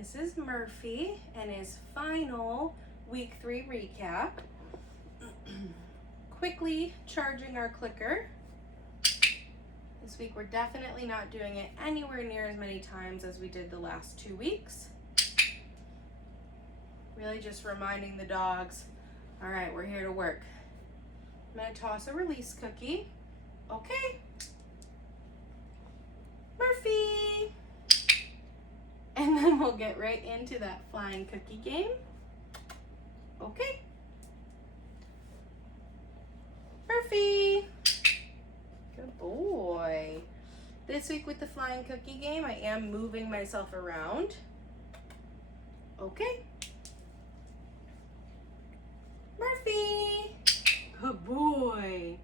This is Murphy and his final week 3 recap. Quickly charging our clicker. This week we're definitely not doing it anywhere near as many times as we did the last 2 weeks. Really just reminding the dogs, all right, we're here to work. I'm gonna toss a release cookie. Okay. Murphy. And then we'll get right into that flying cookie game. Okay. Murphy. Good boy. This week with the flying cookie game, I am moving myself around. Okay. Murphy. Good boy.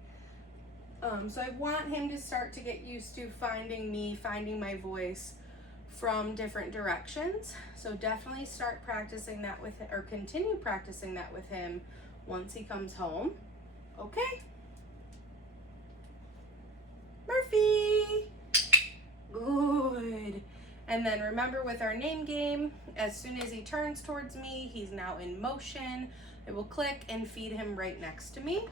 So I want him to start to get used to finding me, finding my voice from different directions. So definitely start practicing that with him, or continue practicing that with him once he comes home. Okay. Murphy. Good. And then remember with our name game, as soon as he turns towards me, he's now in motion. I will click and feed him right next to me.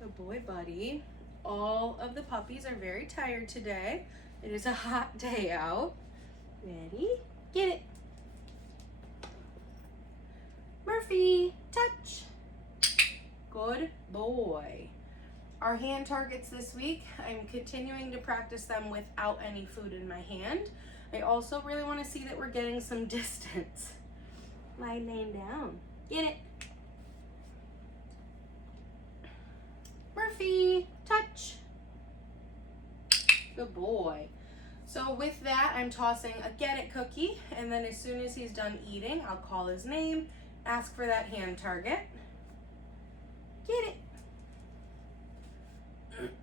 Good boy, buddy. All of the puppies are very tired today. It is a hot day out. Ready? Get it. Murphy, touch. Good boy. Our hand targets this week, I'm continuing to practice them without any food in my hand. I also really want to see that we're getting some distance. Lie laying down. Get it. Murphy, touch. Good boy. So with that, I'm tossing a get it cookie, and then as soon as he's done eating, I'll call his name, ask for that hand target. Get it.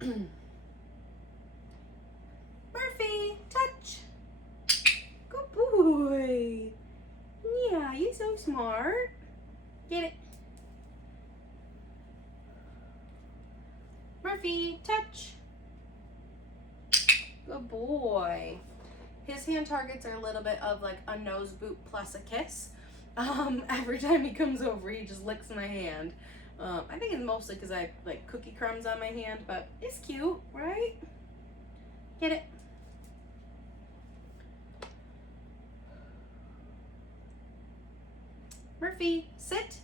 Murphy, touch. Good boy. Yeah, you're so smart. Get it. Murphy, touch. Good boy. His hand targets are a little bit of like a nose boot plus a kiss. Every time he comes over, he just licks my hand. I think it's mostly because I have like cookie crumbs on my hand, but it's cute, right? Get it. Murphy, sit.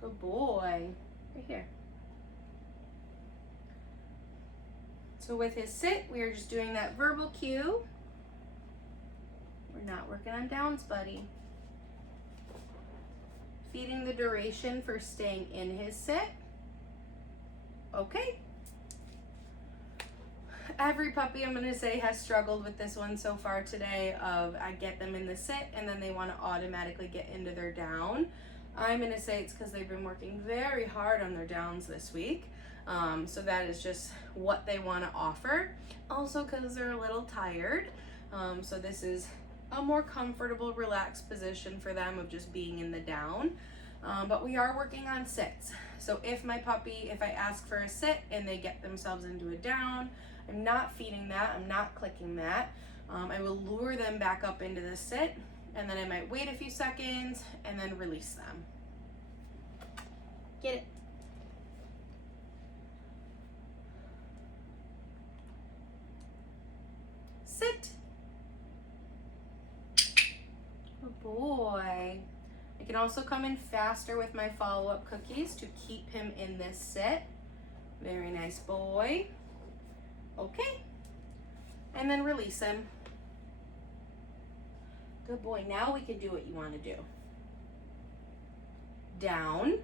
Good boy. Right here. So with his sit, we are just doing that verbal cue. We're not working on downs, buddy. Feeding the duration for staying in his sit. Okay. Every puppy, I'm gonna say, has struggled with this one so far today of I get them in the sit and then they wanna automatically get into their down. I'm gonna say it's because they've been working very hard on their downs this week. So that is just what they wanna offer. Also because they're a little tired. So this is a more comfortable, relaxed position for them of just being in the down. But we are working on sits. So if I ask for a sit and they get themselves into a down, I'm not feeding that, I'm not clicking that. I will lure them back up into the sit, and then I might wait a few seconds and then release them. Get it. Sit. Good boy. I can also come in faster with my follow-up cookies to keep him in this sit. Very nice boy. Okay. And then release him. Good boy. Now we can do what you want to do. Down.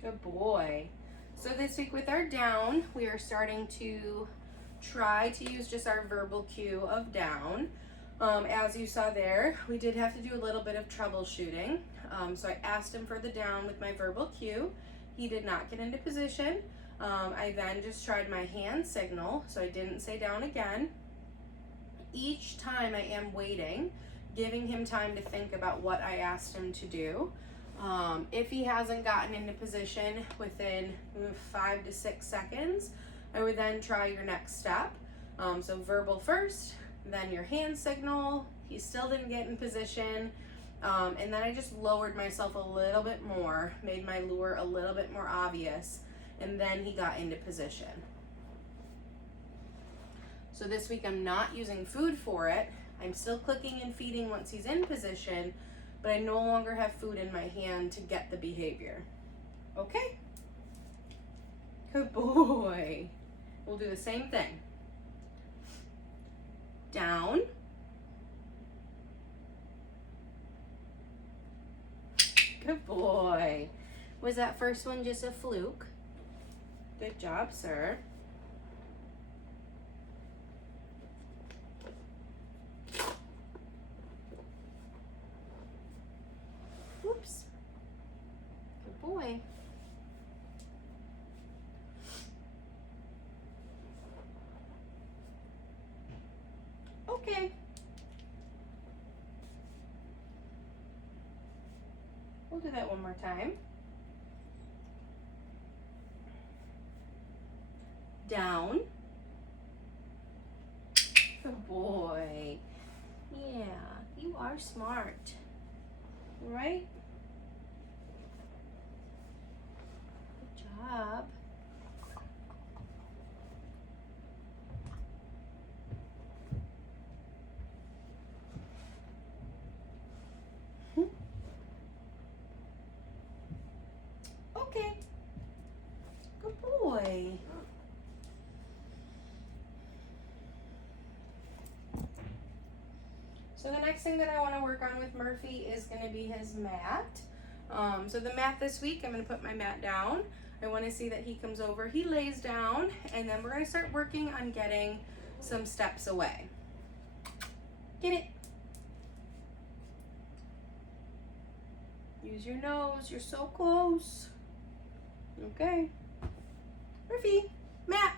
Good boy. So this week with our down, we are starting to try to use just our verbal cue of down. As you saw there, we did have to do a little bit of troubleshooting. So I asked him for the down with my verbal cue. He did not get into position. I then just tried my hand signal, so I didn't say down again. Each time I am waiting, giving him time to think about what I asked him to do. If he hasn't gotten into position within 5 to 6 seconds, I would then try your next step. So verbal first, then your hand signal. He still didn't get in position. And then I just lowered myself a little bit more, made my lure a little bit more obvious, and then he got into position. So this week I'm not using food for it. I'm still clicking and feeding once he's in position, but I no longer have food in my hand to get the behavior. Okay? Good boy. We'll do the same thing. Down. Good boy. Was that first one just a fluke? Good job, sir. Oops. Good boy. Okay. We'll do that one more time. Down. Good boy. Yeah, you are smart. Right? Good job. Okay. Good boy. So the next thing that I want to work on with Murphy is going to be his mat. So the mat this week, I'm going to put my mat down. I want to see that he comes over, he lays down, and then we're going to start working on getting some steps away. Get it. Use your nose, you're so close. Okay. Murphy, mat.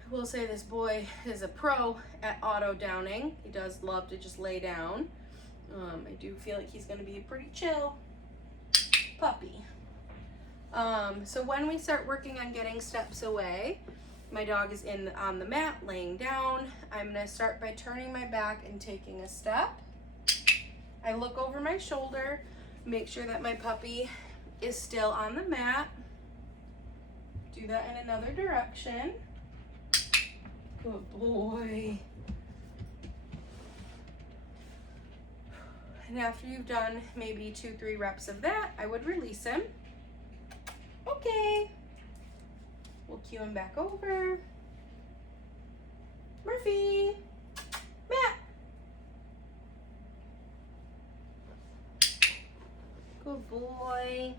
I will say this boy is a pro at auto downing. He does love to just lay down. I do feel like he's going to be a pretty chill puppy. So when we start working on getting steps away, my dog is on the mat, laying down. I'm going to start by turning my back and taking a step. I look over my shoulder, make sure that my puppy is still on the mat. Do that in another direction. Good boy. And after you've done maybe 2-3 reps of that, I would release him. Okay. We'll cue him back over. Murphy, mat. Good boy.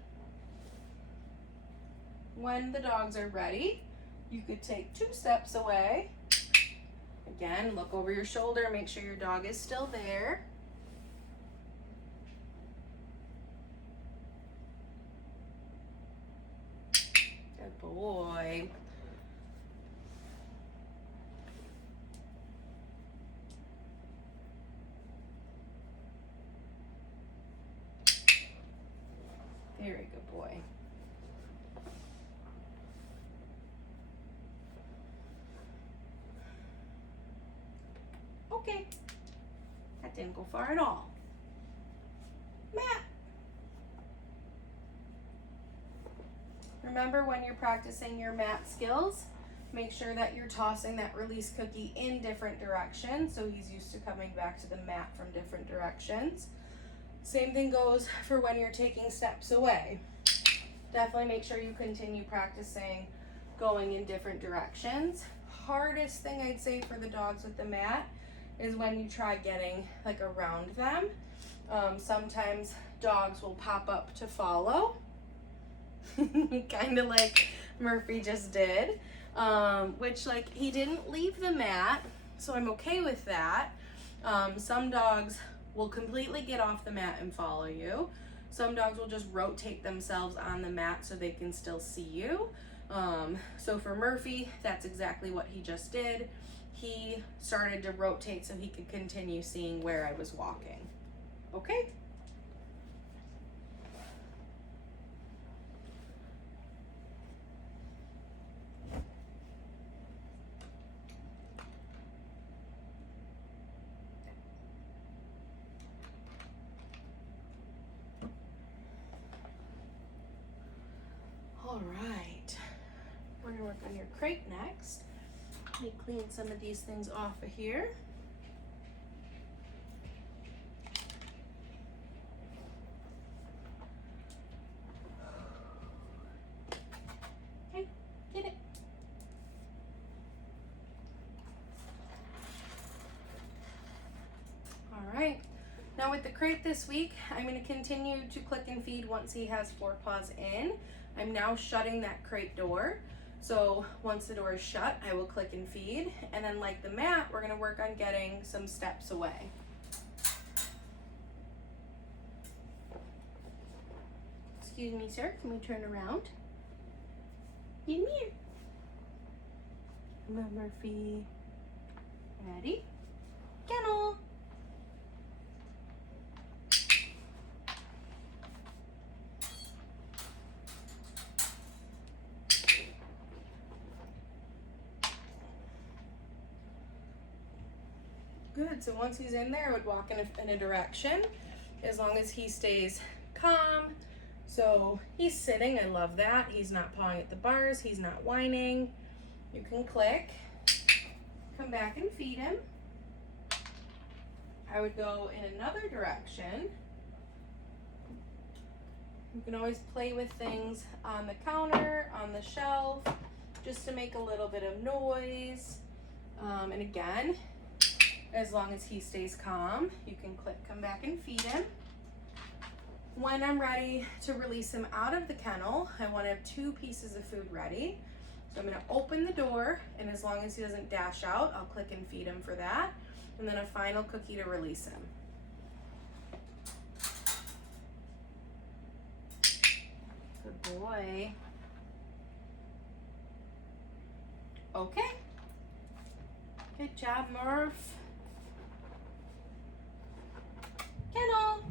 When the dogs are ready, you could take 2 steps away. Again, look over your shoulder, make sure your dog is still there. Good boy. Very good boy. Okay. That didn't go far at all. Mat. Remember, when you're practicing your mat skills, make sure that you're tossing that release cookie in different directions, so he's used to coming back to the mat from different directions. Same thing goes for when you're taking steps away. Definitely make sure you continue practicing going in different directions. Hardest thing I'd say for the dogs with the mat is when you try getting like around them. Sometimes dogs will pop up to follow, kind of like Murphy just did, which, like, he didn't leave the mat, so I'm okay with that. Some dogs will completely get off the mat and follow you. Some dogs will just rotate themselves on the mat so they can still see you. So for Murphy, that's exactly what he just did. He started to rotate so he could continue seeing where I was walking. Okay? All right, we're gonna work on your crate next. Let me clean some of these things off of here. Okay, get it. All right, now with the crate this week, I'm gonna continue to click and feed once he has 4 paws in. I'm now shutting that crate door. So once the door is shut, I will click and feed. And then like the mat, we're gonna work on getting some steps away. Excuse me, sir, can we turn around? Come here. Come on, Murphy. Ready? Kennel. Good, so once he's in there, I would walk in a direction as long as he stays calm. So he's sitting, I love that. He's not pawing at the bars, he's not whining. You can click, come back and feed him. I would go in another direction. You can always play with things on the counter, on the shelf, just to make a little bit of noise. And again, as long as he stays calm, you can click, come back and feed him. When I'm ready to release him out of the kennel, I want to have 2 pieces of food ready. So I'm going to open the door, and as long as he doesn't dash out, I'll click and feed him for that. And then a final cookie to release him. Good boy. Okay. Good job, Murph. Kennel.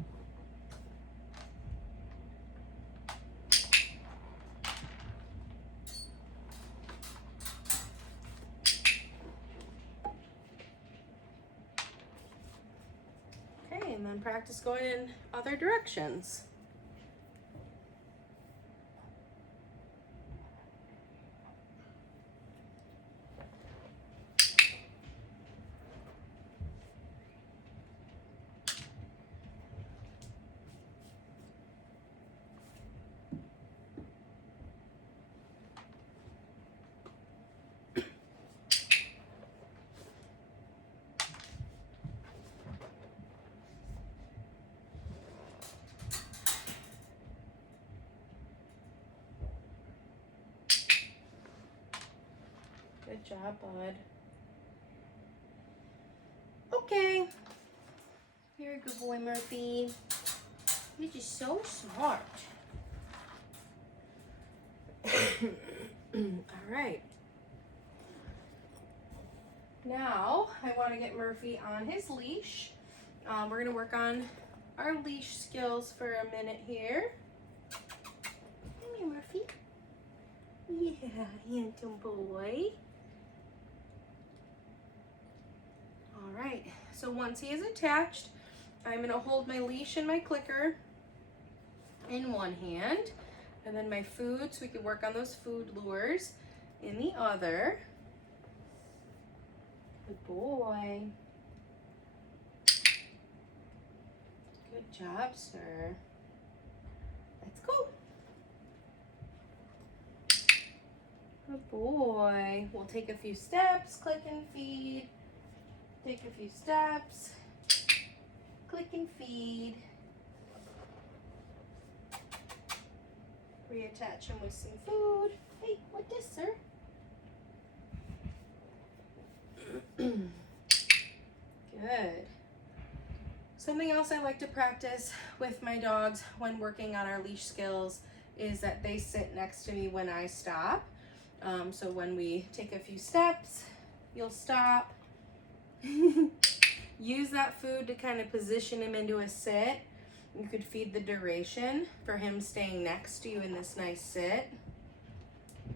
Okay, and then practice going in other directions. Good job, bud. Okay. You're a good boy, Murphy. You're just so smart. All right. Now, I want to get Murphy on his leash. We're going to work on our leash skills for a minute here. Come here, Murphy. Yeah, handsome boy. All right, so once he is attached, I'm going to hold my leash and my clicker in one hand, and then my food, so we can work on those food lures, in the other. Good boy. Good job, sir. Let's go. Good boy. We'll take a few steps, click and feed. Take a few steps, click and feed. Reattach him with some food. Hey, what this, sir? Good. Something else else I like to practice with my dogs when working on our leash skills is that they sit next to me when I stop. So when we take a few steps, you'll stop. Use that food to kind of position him into a sit. You could feed the duration for him staying next to you in this nice sit.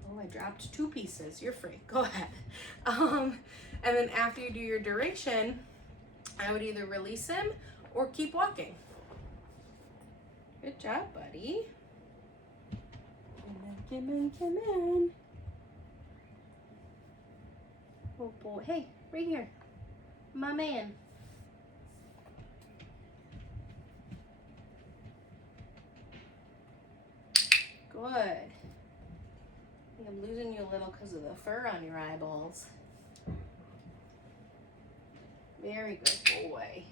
Oh, I dropped 2 pieces. You're free. Go ahead. And then after you do your duration, I would either release him or keep walking. Good job, buddy. Come in, come in. Oh boy. Hey, right here. My man. Good. I think I'm losing you a little because of the fur on your eyeballs. Very good boy.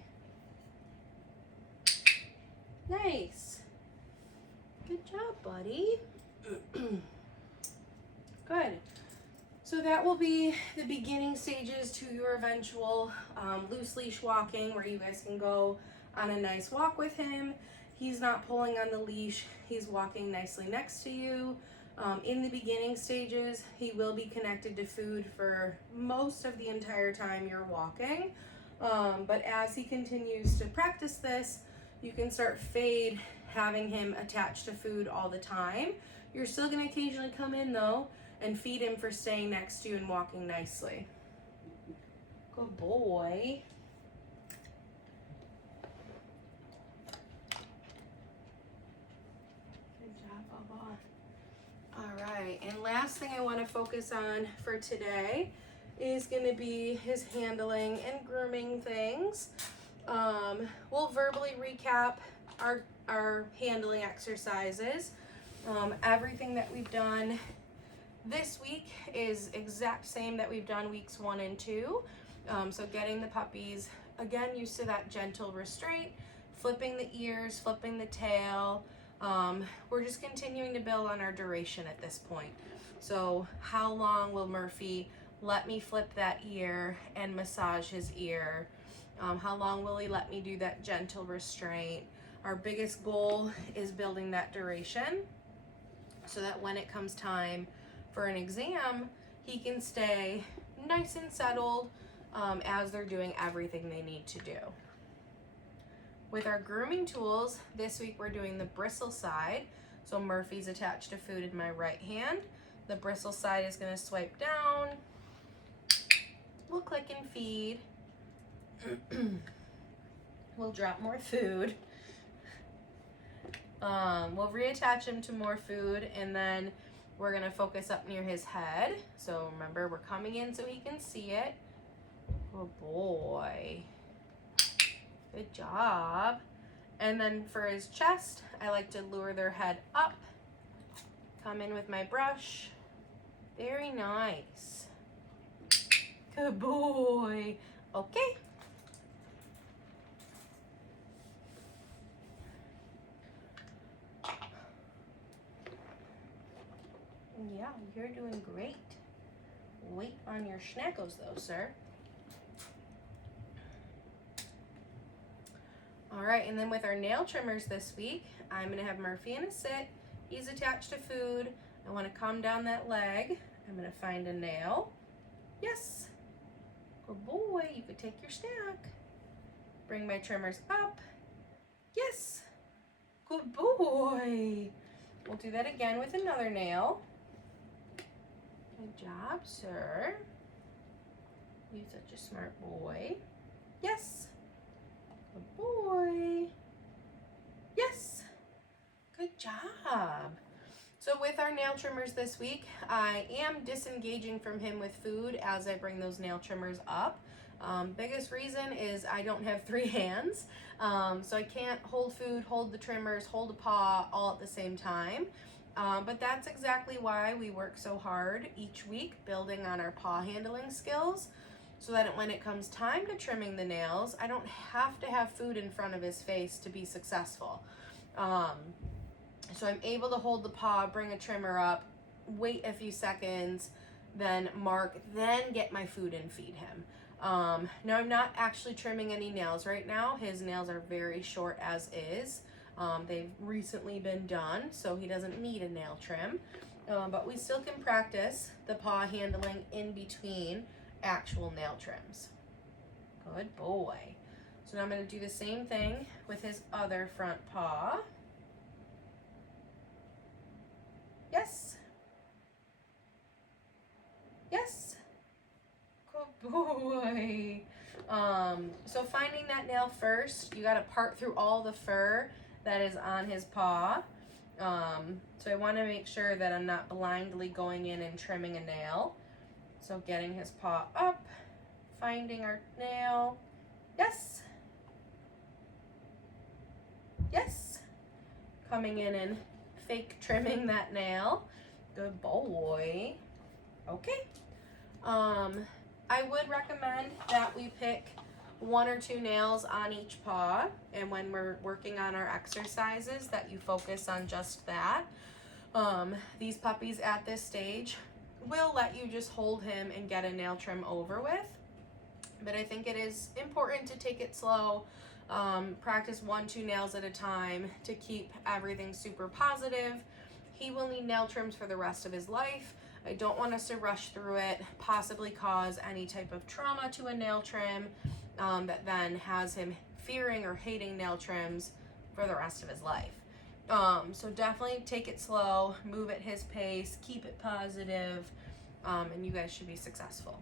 Nice. Good job, buddy. Good. So that will be the beginning stages to your eventual loose leash walking, where you guys can go on a nice walk with him. He's not pulling on the leash. He's walking nicely next to you. In the beginning stages, he will be connected to food for most of the entire time you're walking. But as he continues to practice this, you can start having him attached to food all the time. You're still going to occasionally come in though and feed him for staying next to you and walking nicely. Good boy. Good job, Bubba. All right, and last thing I want to focus on for today is going to be his handling and grooming things. We'll verbally recap our handling exercises. Everything that we've done this week is exact same that we've done weeks 1 and 2. So getting the puppies, again, used to that gentle restraint, flipping the ears, flipping the tail. We're just continuing to build on our duration at this point. So how long will Murphy let me flip that ear and massage his ear? How long will he let me do that gentle restraint? Our biggest goal is building that duration so that when it comes time for an exam, he can stay nice and settled as they're doing everything they need to do. With our grooming tools, this week we're doing the bristle side. So Murphy's attached to food in my right hand. The bristle side is going to swipe down. We'll click and feed. We'll drop more food. We'll reattach him to more food, and then we're going to focus up near his head. So remember, we're coming in so he can see it. Oh boy. Good job. And then for his chest, I like to lure their head up. Come in with my brush. Very nice. Good boy. Okay. Yeah, you're doing great. Wait on your schnackos though, sir. All right, and then with our nail trimmers this week, I'm gonna have Murphy in a sit. He's attached to food. I wanna come down that leg. I'm gonna find a nail. Yes. Good boy, you could take your snack. Bring my trimmers up. Yes. Good boy. We'll do that again with another nail. Good job, sir. You're such a smart boy. Yes. Good boy. Yes. Good job. So with our nail trimmers this week, I am disengaging from him with food as I bring those nail trimmers up. Biggest reason is I don't have 3 hands, so I can't hold food, hold the trimmers, hold a paw all at the same time. But that's exactly why we work so hard each week building on our paw handling skills, so that when it comes time to trimming the nails, I don't have to have food in front of his face to be successful. So I'm able to hold the paw, bring a trimmer up, wait a few seconds, then mark, then get my food and feed him. Now I'm not actually trimming any nails right now. His nails are very short as is. They've recently been done, so he doesn't need a nail trim. But we still can practice the paw handling in between actual nail trims. Good boy. So now I'm going to do the same thing with his other front paw. Yes. Yes. Good boy. So finding that nail first, you got to part through all the fur that is on his paw. So I want to make sure that I'm not blindly going in and trimming a nail. So getting his paw up, finding our nail. Yes. Yes. Coming in and fake trimming that nail. Good boy. Okay. I would recommend that we pick 1 or 2 nails on each paw, and when we're working on our exercises that you focus on just that. These puppies at this stage will let you just hold him and get a nail trim over with, but I think it is important to take it slow, practice 1-2 nails at a time to keep everything super positive. He will need nail trims for the rest of his life. I don't want us to rush through it, possibly cause any type of trauma to a nail trim that then has him fearing or hating nail trims for the rest of his life. So definitely take it slow, move at his pace, keep it positive, and you guys should be successful.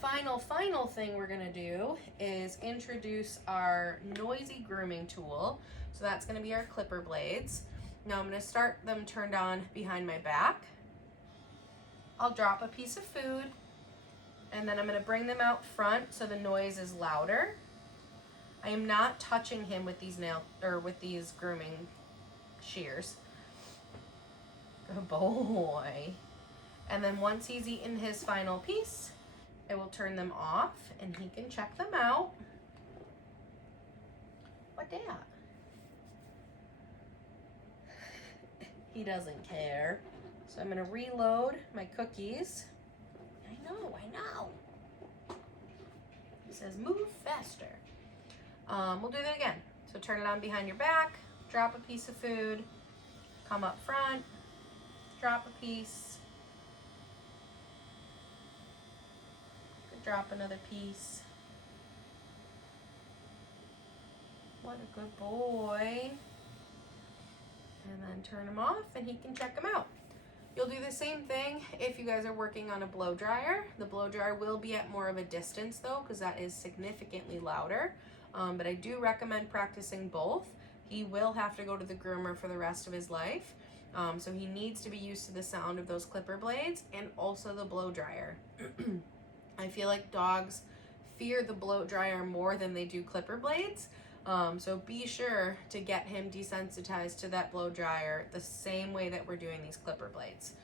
Final thing we're gonna do is introduce our noisy grooming tool. So that's gonna be our clipper blades. Now I'm gonna start them turned on behind my back. I'll drop a piece of food, and then I'm going to bring them out front so the noise is louder. I am not touching him with these grooming shears. Good boy. And then once he's eaten his final piece, I will turn them off and he can check them out. What that? He doesn't care. So I'm gonna reload my cookies. I know. It says move faster. We'll do that again. So turn it on behind your back, drop a piece of food, come up front, drop a piece, drop another piece. What a good boy. And then turn him off and he can check them out. You'll do the same thing if you guys are working on a blow dryer. The blow dryer will be at more of a distance though, because that is significantly louder. But I do recommend practicing both. He will have to go to the groomer for the rest of his life. So he needs to be used to the sound of those clipper blades and also the blow dryer. I feel like dogs fear the blow dryer more than they do clipper blades. So be sure to get him desensitized to that blow dryer the same way that we're doing these clipper blades.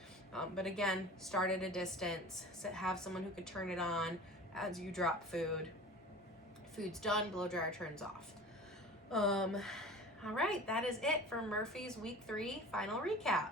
But again, start at a distance, have someone who could turn it on as you drop food. Food's done, blow dryer turns off. All right, that is it for Murphy's week 3 final recap.